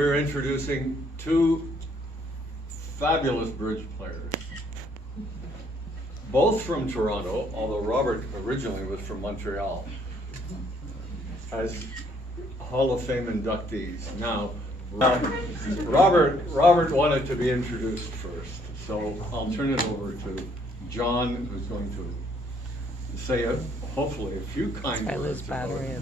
we're introducing two fabulous bridge players. Both from Toronto, although Robert originally was from Montreal, as Hall of Fame inductees. Now, Robert wanted to be introduced first, so I'll turn it over to John, who's going to say, hopefully, a few kind I words. lose battery.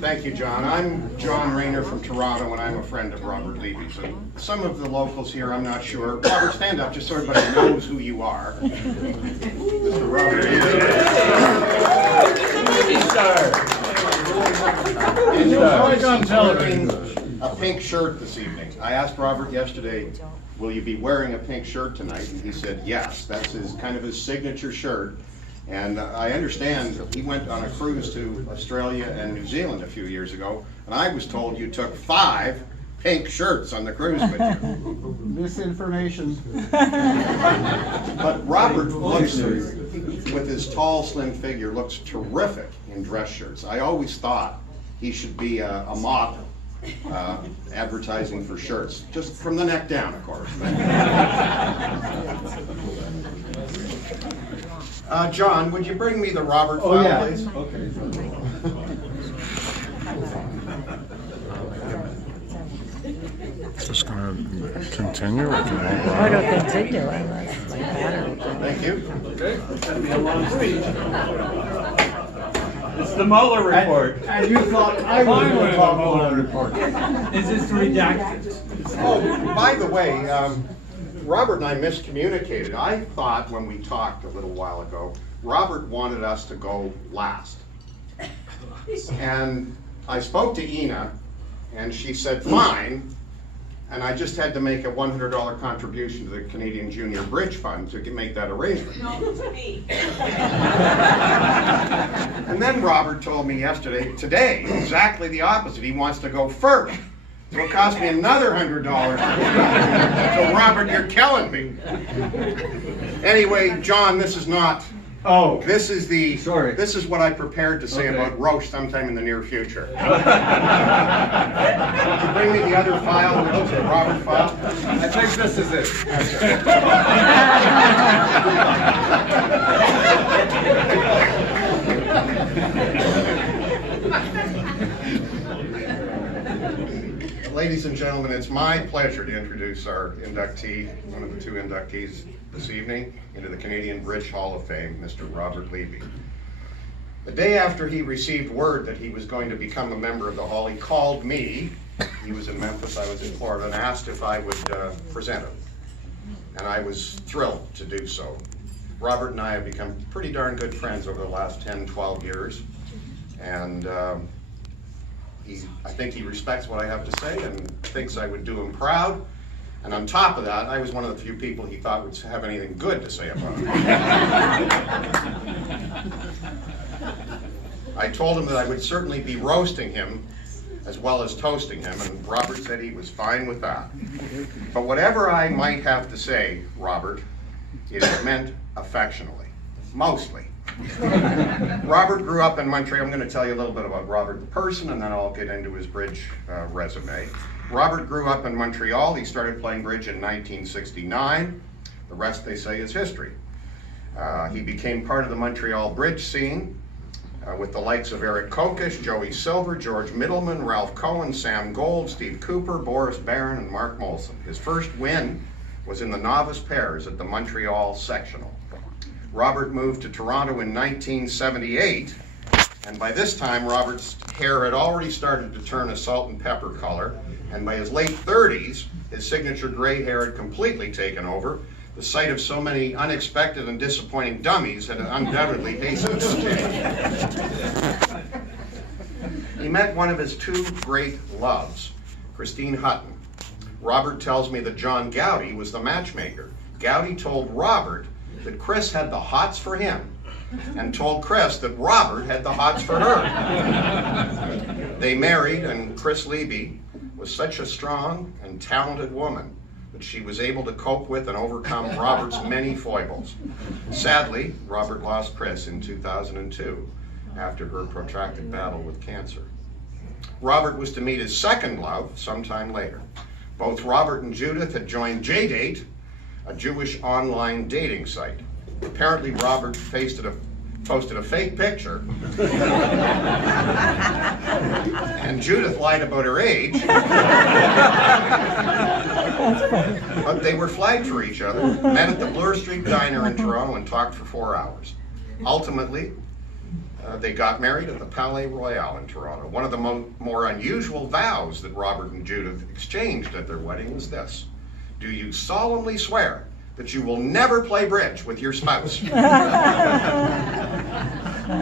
Thank you, John. I'm John Rayner from Toronto, and I'm a friend of Robert Levy's. So some of the locals here, I'm not sure. Robert, stand up just so everybody knows who you are. Mr. Robert Levy. And you're on television. A pink shirt this evening. I asked Robert yesterday, will you be wearing a pink shirt tonight? And he said yes. That's kind of his signature shirt. And I understand he went on a cruise to Australia and New Zealand a few years ago, and I was told you took 5 pink shirts on the cruise with you. Misinformation. But Robert looks, with his tall, slim figure, looks terrific in dress shirts. I always thought he should be a model. Advertising for shirts, just from the neck down, of course. John, would you bring me the Robert file, please? Okay. Just gonna continue or do you want? I don't continue unless my battery. Thank you. Okay. It's gonna be a long speech. It's the Mueller report. And you thought I was going to talk about the report. Is this redacted? Oh, by the way, Robert and I miscommunicated. I thought when we talked a little while ago, Robert wanted us to go last. And I spoke to Ina, and she said, fine. And I just had to make a $100 contribution to the Canadian Junior Bridge Fund to make that arrangement. No, to me. And then Robert told me today, exactly the opposite. He wants to go first. So it cost me another $100. So Robert, you're killing me. Anyway, John, this is not. Oh. This is the. Sorry. This is what I prepared to say Okay. about roast sometime in the near future. Would you bring me the other file, which is the Robert file? I think this is it. Ladies and gentlemen, it's my pleasure to introduce our inductee, one of the 2 inductees this evening into the Canadian Bridge Hall of Fame, Mr. Robert Levy. The day after he received word that he was going to become a member of the Hall, he called me. He was in Memphis, I was in Florida, and asked if I would present him. And I was thrilled to do so. Robert and I have become pretty darn good friends over the last 10, 12 years. And I think he respects what I have to say and thinks I would do him proud. And on top of that, I was one of the few people he thought would have anything good to say about him. I told him that I would certainly be roasting him as well as toasting him, and Robert said he was fine with that. But whatever I might have to say, Robert, it is meant affectionately, mostly. Robert grew up in Montreal. I'm going to tell you a little bit about Robert the person, and then I'll get into his bridge resume. Robert grew up in Montreal. He started playing bridge in 1969. The rest, they say, is history. He became part of the Montreal bridge scene with the likes of Eric Kokish, Joey Silver, George Middleman, Ralph Cohen, Sam Gold, Steve Cooper, Boris Barron, and Mark Molson. His first win was in the novice pairs at the Montreal sectional. Robert moved to Toronto in 1978, and by this time Robert's hair had already started to turn a salt and pepper color, and by his late 30s, his signature gray hair had completely taken over. The sight of so many unexpected and disappointing dummies had undoubtedly hastened his change. He met one of his 2 great loves, Christine Hutton. Robert tells me that John Gowdy was the matchmaker. Gowdy told Robert that Chris had the hots for him, and told Chris that Robert had the hots for her. They married, and Chris Levy was such a strong and talented woman but she was able to cope with and overcome Robert's many foibles. Sadly, Robert lost Chris in 2002 after her protracted battle with cancer. Robert was to meet his second love sometime later. Both Robert and Judith had joined JDate, a Jewish online dating site. Apparently, Robert posted a fake picture, and Judith lied about her age, but they were flagged for each other, met at the Bloor Street Diner in Toronto and talked for 4 hours. Ultimately, they got married at the Palais Royal in Toronto. One of the more unusual vows that Robert and Judith exchanged at their wedding was this: do you solemnly swear that you will never play bridge with your spouse?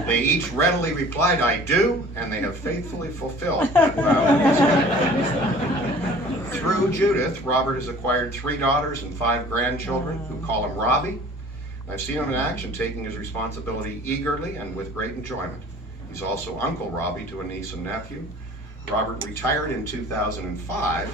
They each readily replied, I do, and they have faithfully fulfilled that vow. Through Judith, Robert has acquired 3 daughters and 5 grandchildren who call him Robbie. I've seen him in action, taking his responsibility eagerly and with great enjoyment. He's also Uncle Robbie to a niece and nephew. Robert retired in 2005.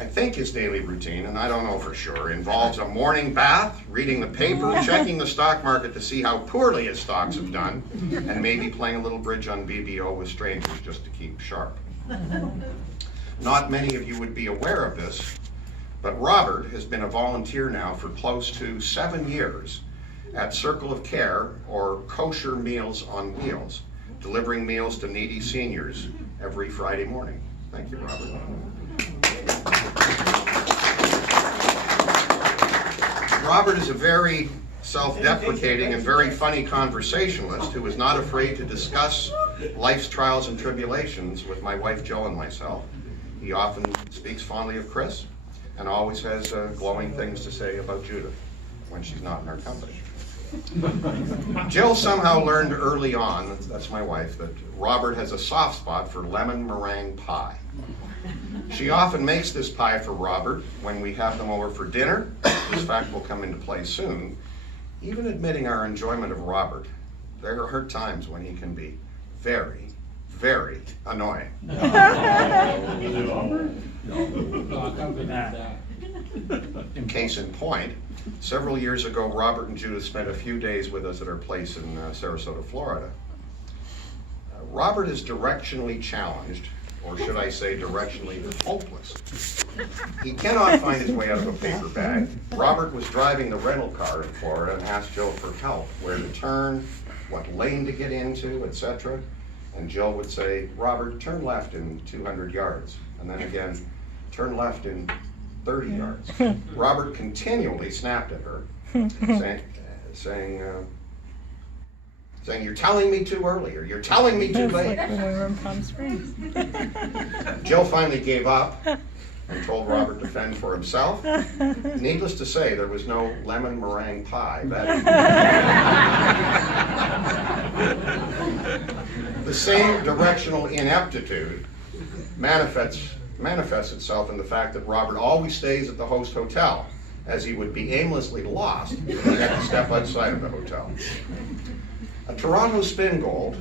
I think his daily routine, and I don't know for sure, involves a morning bath, reading the paper, checking the stock market to see how poorly his stocks have done, and maybe playing a little bridge on BBO with strangers just to keep sharp. Not many of you would be aware of this, but Robert has been a volunteer now for close to 7 years at Circle of Care, or Kosher Meals on Wheels, delivering meals to needy seniors every Friday morning. Thank you, Robert. Robert is a very self-deprecating and very funny conversationalist who is not afraid to discuss life's trials and tribulations with my wife Jill and myself. He often speaks fondly of Chris and always has glowing things to say about Judith when she's not in our company. Jill somehow learned early on, that's my wife, that Robert has a soft spot for lemon meringue pie. She often makes this pie for Robert when we have them over for dinner. This fact will come into play soon. Even admitting our enjoyment of Robert, there are times when he can be very, very annoying. Case in point, several years ago, Robert and Judith spent a few days with us at our place in Sarasota, Florida. Robert is directionally challenged, or should I say directionally hopeless. He cannot find his way out of a paper bag. Robert was driving the rental car in Florida and asked Jill for help, where to turn, what lane to get into, etc. And Jill would say, Robert, turn left in 200 yards. And then again, turn left in 30 yards. Robert continually snapped at her, saying, you're telling me too early, or you're telling me too late. Like when we were in Palm Springs. Jill finally gave up and told Robert to fend for himself. Needless to say, there was no lemon meringue pie that evening. The same directional ineptitude manifests itself in the fact that Robert always stays at the host hotel, as he would be aimlessly lost if he had to step outside of the hotel. A Toronto spin gold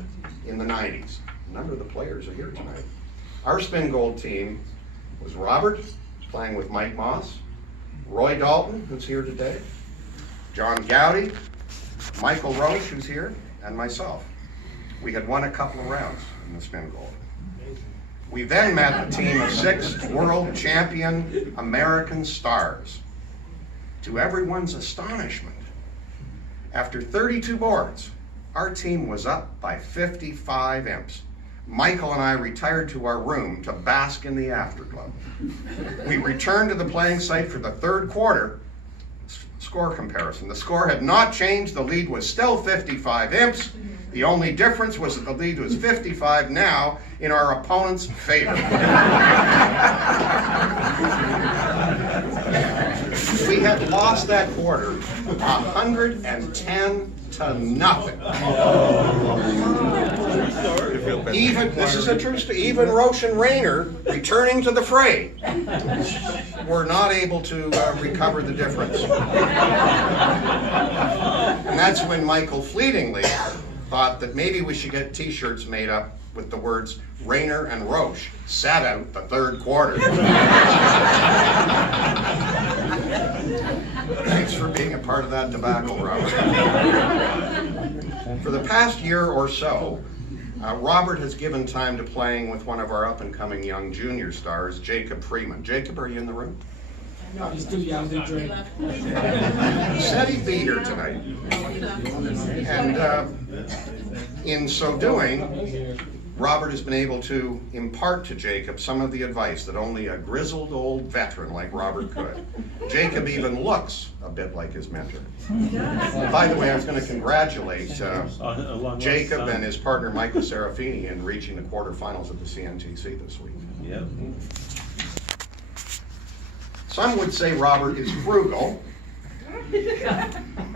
in the 90s. A number of the players are here tonight. Our spin gold team was Robert, playing with Mike Moss, Roy Dalton, who's here today, John Gowdy, Michael Roche, who's here, and myself. We had won a couple of rounds in the spin gold. We then met a team of 6 world champion American stars. To everyone's astonishment, after 32 boards, our team was up by 55 imps. Michael and I retired to our room to bask in the afterglow. We returned to the playing site for the third quarter score comparison. The score had not changed. The lead was still 55 imps. The only difference was that the lead was 55 now in our opponent's favor. We had lost that quarter 110 to nothing. This is a true story. Even Roche and Rayner, returning to the fray, were not able to recover the difference. And that's when Michael fleetingly thought that maybe we should get t-shirts made up with the words Rayner and Roche sat out the third quarter. Thanks for being a part of that debacle, Robert. For the past year or so, Robert has given time to playing with one of our up-and-coming young junior stars, Jacob Freeman. Jacob, are you in the room? No, he's too young to drink. He said he'd be here tonight. And in so doing, Robert has been able to impart to Jacob some of the advice that only a grizzled old veteran like Robert could. Jacob even looks a bit like his mentor. By the way, I was going to congratulate Jacob and his partner Michael Serafini in reaching the quarterfinals of the CNTC this week. Yep. Some would say Robert is frugal.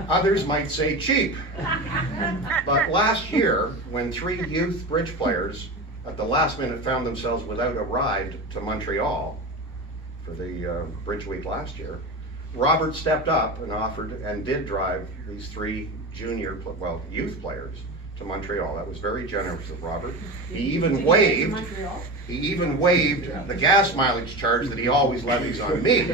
Others might say cheap. But last year, when 3 youth bridge players at the last minute found themselves without a ride to Montreal for the Bridge Week last year, Robert stepped up and offered and did drive these 3 youth players to Montreal. That was very generous of Robert. He even waived the gas mileage charge that he always levies on me.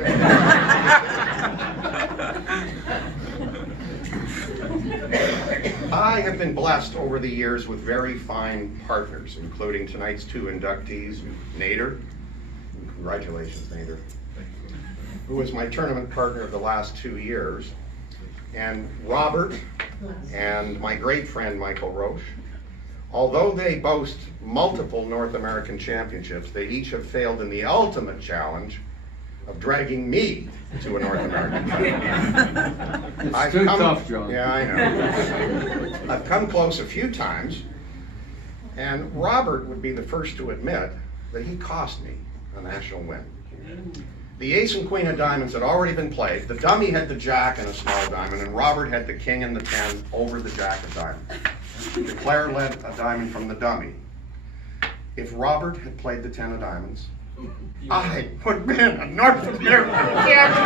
I have been blessed over the years with very fine partners, including tonight's 2 inductees, Nader. Congratulations, Nader. Who was my tournament partner of the last 2 years, and Robert and my great friend Michael Roche. Although they boast multiple North American championships, they each have failed in the ultimate challenge of dragging me to a North American championship. It's too tough, John. Yeah, I know. I've come close a few times, and Robert would be the first to admit that he cost me a national win. The ace and queen of diamonds had already been played. The dummy had the jack and a small diamond, and Robert had the king and the 10 over the jack of diamonds. The Claire led a diamond from the dummy. If Robert had played the 10 of diamonds, I would have been a North American champion.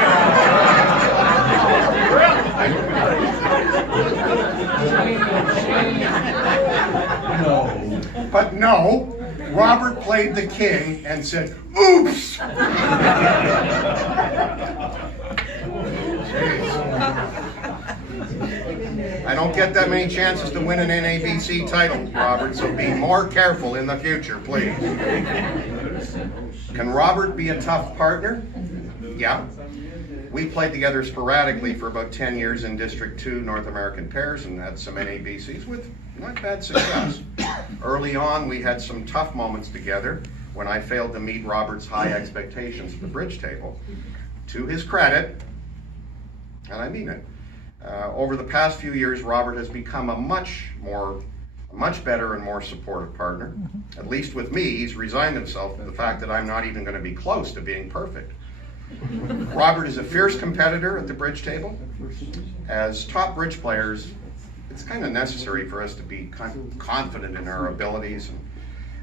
But no, Robert played the king and said, oops! I don't get that many chances to win an NABC title, Robert, so be more careful in the future, please. Can Robert be a tough partner? Yeah. We played together sporadically for about 10 years in District 2 North American pairs and had some NABCs with not bad success. Early on, we had some tough moments together when I failed to meet Robert's high expectations at the bridge table. To his credit, and I mean it, over the past few years, Robert has become a much better and more supportive partner. At least with me, he's resigned himself to the fact that I'm not even going to be close to being perfect. Robert is a fierce competitor at the bridge table. As top bridge players, it's kind of necessary for us to be confident in our abilities,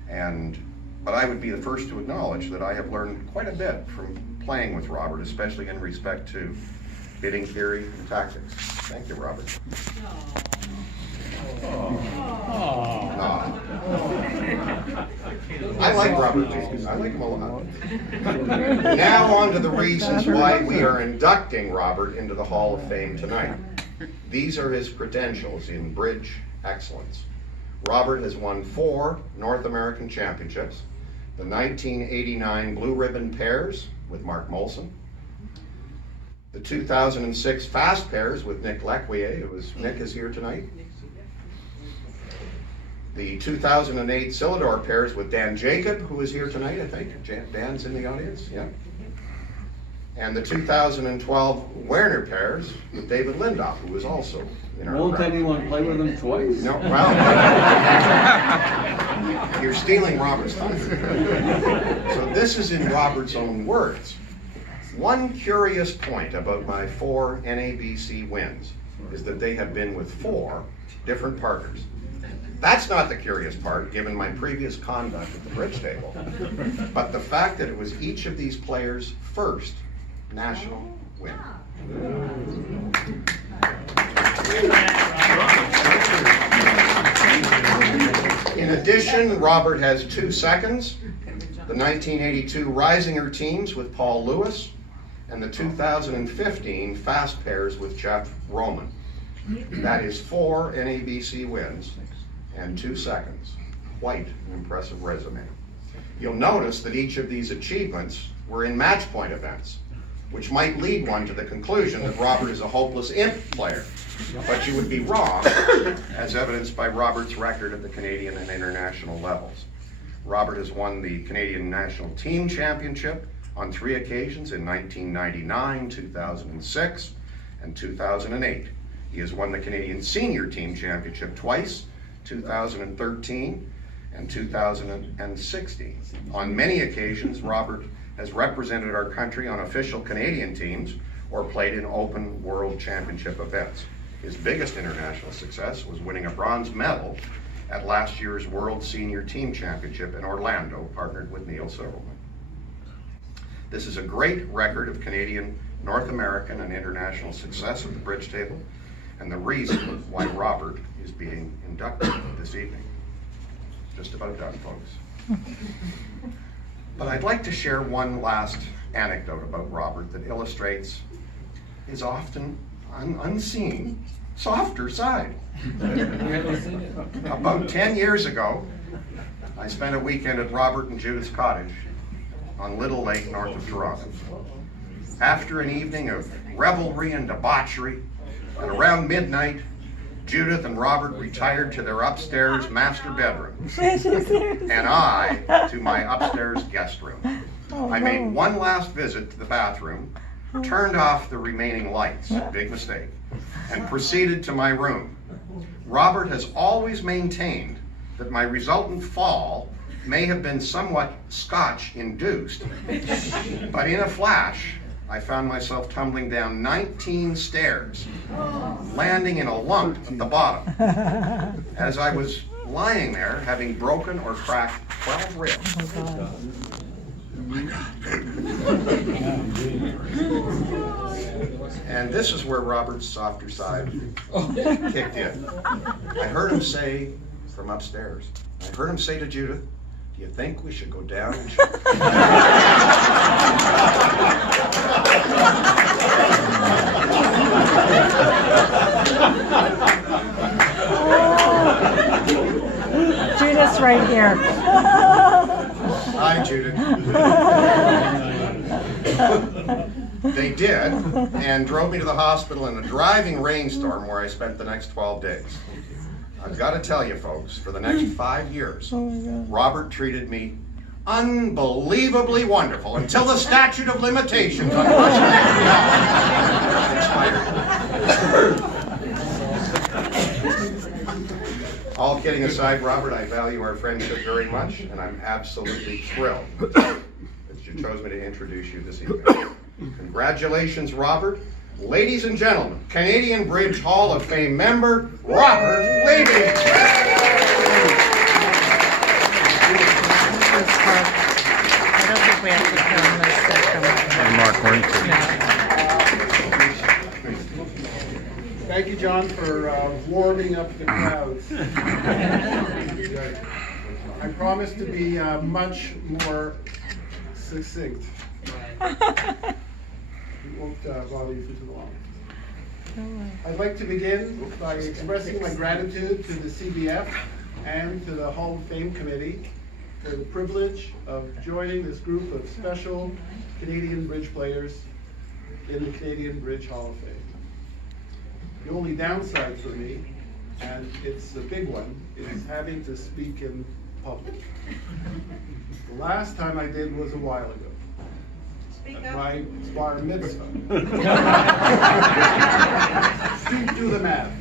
but I would be the first to acknowledge that I have learned quite a bit from playing with Robert, especially in respect to bidding theory and tactics. Thank you, Robert. I like Robert James. I like him a lot. Now on to the reasons why we are inducting Robert into the Hall of Fame tonight. These are his credentials in bridge excellence. Robert has won 4 North American championships, the 1989 Blue Ribbon Pairs with Mark Molson, the 2006 Fast Pairs with Nick Lequier, Nick is here tonight, the 2008 Silidor Pairs with Dan Jacob, who is here tonight, I think. Dan's in the audience, yeah. And the 2012 Werner Pairs with David Lindoff, who is also in our Won't crowd. anyone play with him twice? No, well, you're stealing Robert's thunder. So this is in Robert's own words. One curious point about my 4 NABC wins is that they have been with 4 different partners. That's not the curious part, given my previous conduct at the bridge table, but the fact that it was each of these players' first national win. In In addition, Robert has 2 seconds, the 1982 Risinger teams with Paul Lewis, and the 2015 Fast Pairs with Jeff Roman. That is 4 NABC wins and 2 seconds. Quite an impressive resume. You'll notice that each of these achievements were in match point events, which might lead one to the conclusion that Robert is a hopeless imp player. But you would be wrong, as evidenced by Robert's record at the Canadian and international levels. Robert has won the Canadian National Team Championship on 3 occasions in 1999, 2006, and 2008. He has won the Canadian Senior Team Championship twice, 2013 and 2016. On many occasions, Robert has represented our country on official Canadian teams or played in open World Championship events. His biggest international success was winning a bronze medal at last year's World Senior Team Championship in Orlando, partnered with Neil Silverman. This is a great record of Canadian, North American, and international success at the bridge table, and the reason why Robert is being inducted this evening. Just about done, folks. But I'd like to share one last anecdote about Robert that illustrates his often unseen, softer side. About 10 years ago, I spent a weekend at Robert and Judith's cottage on Little Lake north of Toronto. After an evening of revelry and debauchery, at around midnight, Judith and Robert retired to their upstairs master bedroom, and I to my upstairs guest room. I made one last visit to the bathroom, turned off the remaining lights, big mistake, and proceeded to my room. Robert has always maintained that my resultant fall may have been somewhat Scotch-induced, but in a flash, I found myself tumbling down 19 stairs, landing in a lump at the bottom, as I was lying there, having broken or cracked 12 ribs. And this is where Robert's softer side kicked in. I heard him say from upstairs, I heard him say to Judith, "Do you think we should go down and check?" Judith's right here. Hi, Judith. They did, and drove me to the hospital in a driving rainstorm where I spent the next 12 days. I've got to tell you, folks, for the next 5 years, Robert treated me unbelievably wonderful until the statute of limitations on expired. All kidding aside, Robert, I value our friendship very much, and I'm absolutely thrilled that you chose me to introduce you this evening. Congratulations, Robert. Ladies and gentlemen, Canadian Bridge Hall of Fame member, Robert Levy. I don't think we have to film this second one. I'm not going to. Thank you, John, for warming up the crowds. I promise to be much more succinct. We won't bother you for too long. I'd like to begin by expressing my gratitude to the CBF and to the Hall of Fame Committee for the privilege of joining this group of special Canadian bridge players in the Canadian Bridge Hall of Fame. The only downside for me, and it's a big one, is having to speak in public. The last time I did was a while ago. At my bar mitzvah. Do the math.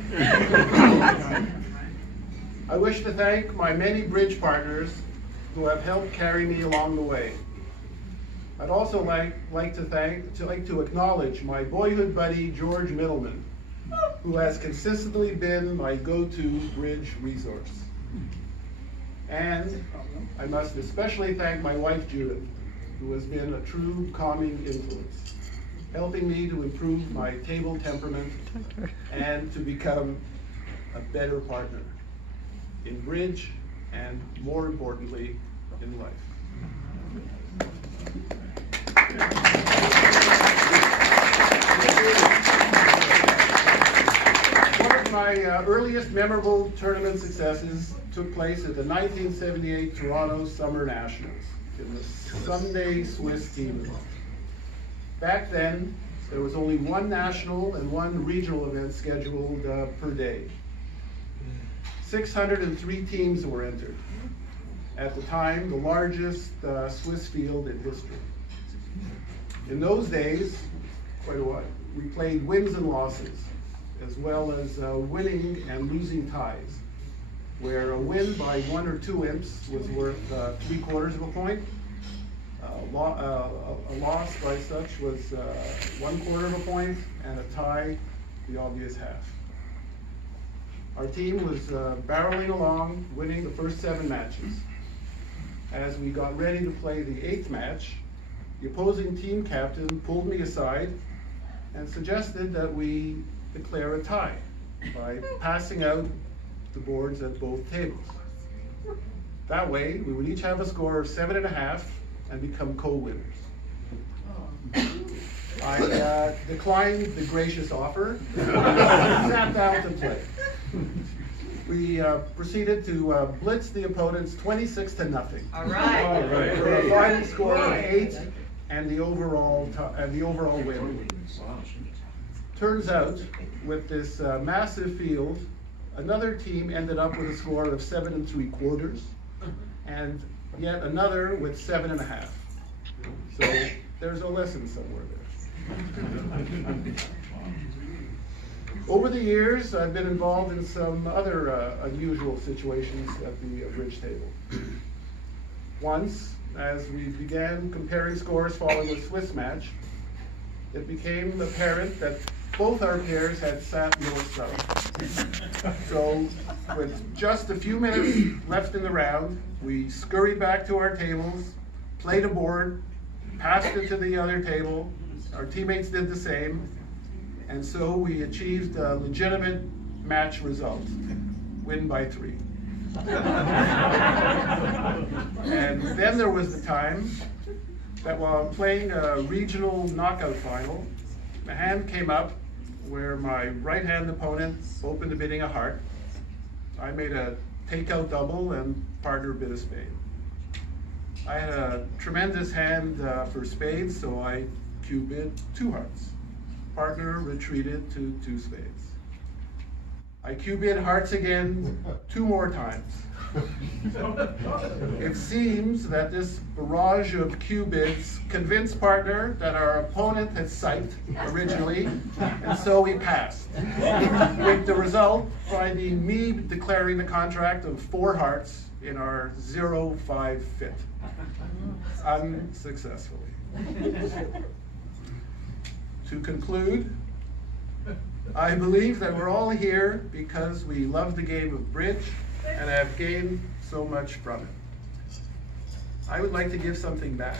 I wish to thank my many bridge partners who have helped carry me along the way. I'd also like to acknowledge my boyhood buddy George Middleman, who has consistently been my go-to bridge resource. And I must especially thank my wife Judith, who has been a true calming influence, helping me to improve my table temperament and to become a better partner in bridge and more importantly, in life. One of my earliest memorable tournament successes took place at the 1978 Toronto Summer Nationals in the Sunday Swiss team. Back then, there was only one national and one regional event scheduled per day. 603 teams were entered. At the time, the largest Swiss field in history. In those days, quite a while, we played wins and losses, as well as winning and losing ties, where a win by 1 or 2 imps was worth 3/4 of a point. A loss by such was 1/4 of a point, and a tie, the obvious half. Our team was barreling along, winning the first 7 matches. As we got ready to play the 8th match, the opposing team captain pulled me aside and suggested that we declare a tie by passing out the boards at both tables. That way, we would each have a score of 7.5 and become co-winners. I declined the gracious offer and sat down to play. We proceeded to blitz the opponents 26-0. All right. For a final score of 8 and the overall win. Turns out, with this massive field, another team ended up with a score of 7 3/4, and yet another with 7.5. So there's a lesson somewhere there. Over the years, I've been involved in some other unusual situations at the bridge table. Once, as we began comparing scores following a Swiss match, it became apparent that both our pairs had sat north-south. So, with just a few minutes left in the round, we scurried back to our tables, played a board, passed it to the other table. Our teammates did the same, and so we achieved a legitimate match result, win by 3. And then there was the time that while playing a regional knockout final, a hand came up where my right-hand opponent opened a bidding a heart. I made a takeout double and partner bid a spade. I had a tremendous hand for spades, so I Q-bid 2 hearts. Partner retreated to 2 spades. I Q-bid hearts again 2 more times. It seems that this barrage of Q-bids convinced partner that our opponent had psyched originally, and so we passed. With the result finding me declaring the contract of 4 hearts in our 0-5 fit. Unsuccessfully. To conclude, I believe that we're all here because we love the game of bridge and have gained so much from it. I would like to give something back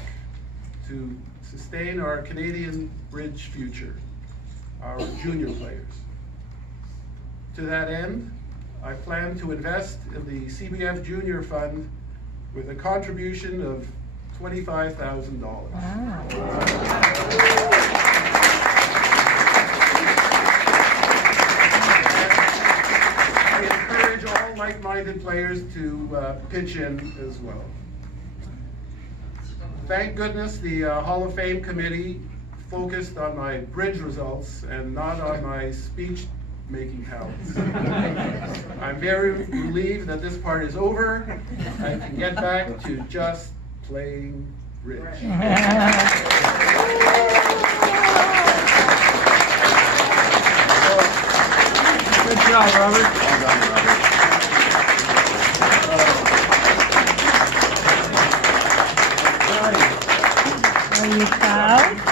to sustain our Canadian bridge future, our junior players. To that end, I plan to invest in the CBF Junior Fund with a contribution of $25,000. All like-minded players to pitch in as well. Thank goodness the Hall of Fame committee focused on my bridge results and not on my speech-making talents. I'm very relieved that this part is over. I can get back to just playing bridge. Good job, Robert. Well done, Robert. Are you proud?